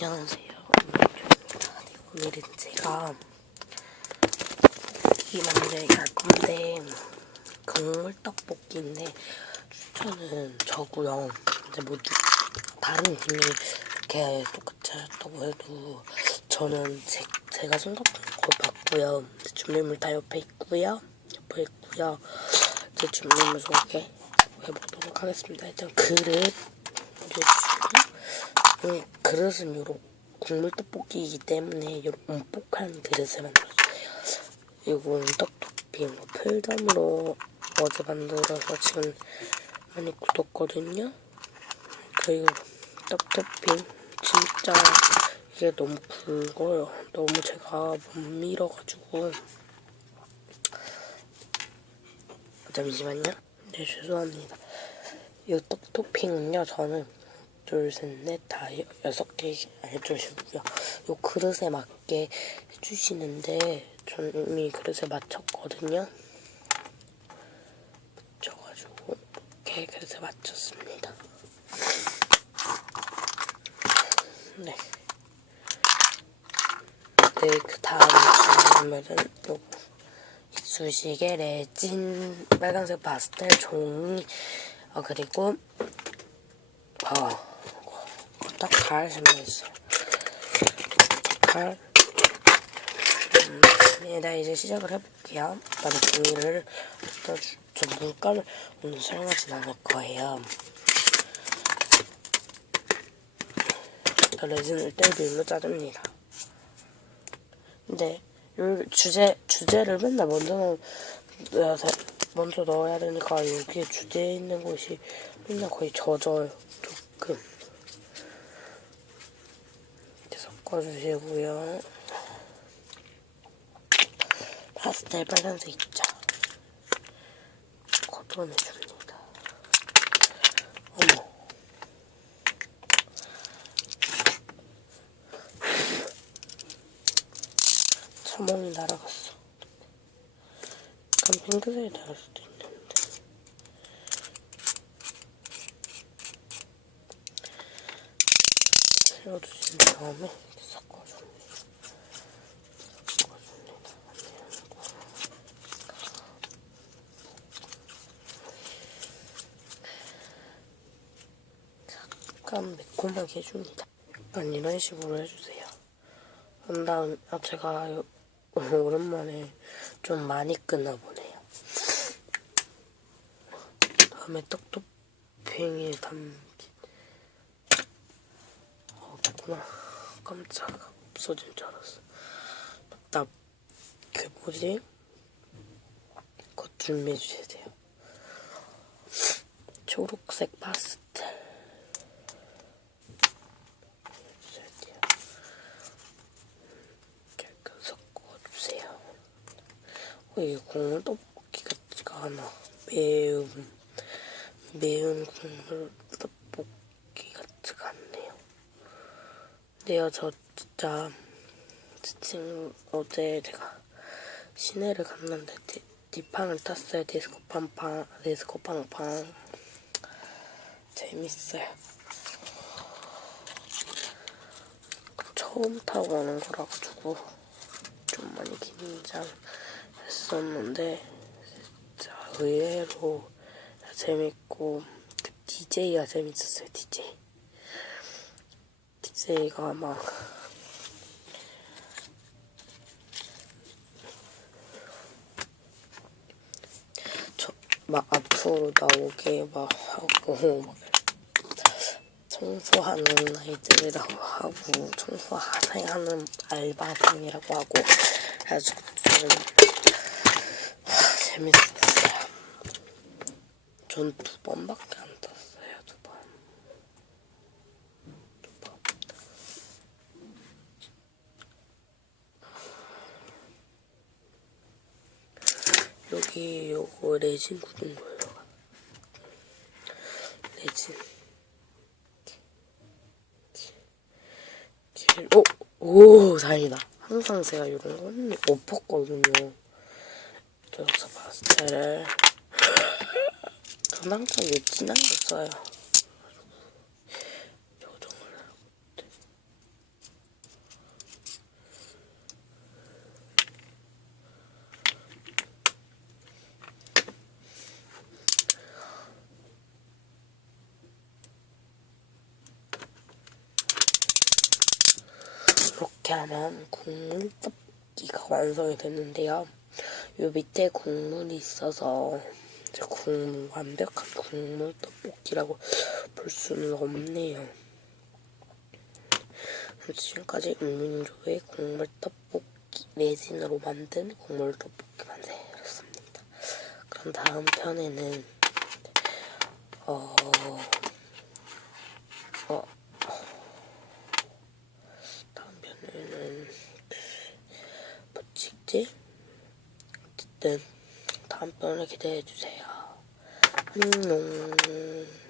안녕하세요. 오늘은 제가 이 만들기 할 건데 국물 떡볶이인데 추천은 저고요. 이제 뭐 누- 다른 분이 이렇게 똑같이 하셨다고 해도 저는 제, 제가 맞고요. 이제 준비물 다 옆에 있고요. 옆에 있고요. 이제 준비물 소개 해보도록 하겠습니다. 일단 그릇 요즘 음, 그릇은 요런 국물 떡볶이이기 때문에 요런 움푹한 그릇을 만들어주세요. 이건 떡토핑 필담으로 어제 만들어서 지금 많이 굳었거든요. 그리고 떡토핑 진짜 이게 너무 굵어요. 너무 제가 못 밀어가지고 잠시만요. 네 죄송합니다. 이 떡토핑은요 저는 둘, 셋, 넷, 다 여섯 개 해주시고요. 요 그릇에 맞게 해주시는데 저는 이미 그릇에 맞췄거든요. 맞춰가지고 이렇게 그릇에 맞췄습니다. 네. 네, 그 다음 준비물은 요거. 이쑤시개, 레진, 빨간색 파스텔, 종이, 어, 그리고, 어, 딱잘 준비했어요. 잘. 음, 네, 나 이제 시작을 해볼게요. 나는 종이를 저 물감을 오늘 사용하진 않을 거예요. 일단 레진을 떼비로 자릅니다. 근데 요 주제 주제를 맨날 먼저 돼. 먼저 넣어야 되니까 여기에 주제 있는 곳이 맨날 거의 젖어요. 조금. 이렇게 섞어주시고요. 파스텔 빨간색 있죠? 걷어내줍니다. 어머. 자몽이 날아갔어. 약간 핑크색이 나올 수도 있는데. 세워두신 다음에 이렇게 섞어줍니다. 섞어줍니다. 약간 매콤하게 해줍니다. 약간 이런 식으로 해주세요. 한 다음, 아, 제가 요- 오랜만에 좀 많이 끄나 보네요. 다음에 떡토핑에 담긴, 어, 없구나. 깜짝 없어진 줄 알았어. 맞다. 그 뭐지? 그거 준비해 돼요. 초록색 파스텔. 해주셔야 돼요. 이렇게 섞어주세요. 어, 이게 국물 떡볶이 같지가 않아. 매운, 매운 국물 떡볶이 같지가 않네요. 네요, 저 진짜, 지금 어제 제가 시내를 갔는데 디, 디팡을 탔어요. 디스코 팡팡, 디스코 팡팡. 재밌어요. 처음 타고 오는 거라 가지고 좀 많이 긴장 했었는데 진짜 의외로 재밌고 그 DJ가 재밌었어요. DJ. DJ가 막 저, 막 앞으로 나오게 막 하고 막 청소하는 아이들이라고 하고 청소하는 알바생이라고 하고 좀 하, 재밌었어요. 전 두 번밖에 안 떴어요. 두 번. 두 번. 여기 요거 레진 굳은 거예요. 레진. 길, 오, 오, 다행이다. 항상 제가 이런 건 엎었거든요. 액체를 저만큼 진한 게 써요. 이렇게 하면 국물 떡기가 완성이 됐는데요. 요 밑에 국물이 있어서 국물 완벽한 국물 떡볶이라고 볼 수는 없네요. 지금까지 은민조의 국물 떡볶이 레진으로 만든 국물 떡볶이 만들었습니다. 그럼 다음 편에는 어, 어, 다음 편에는 뭐 찍지? 어쨌든 다음 편을 기대해 주세요. 안녕.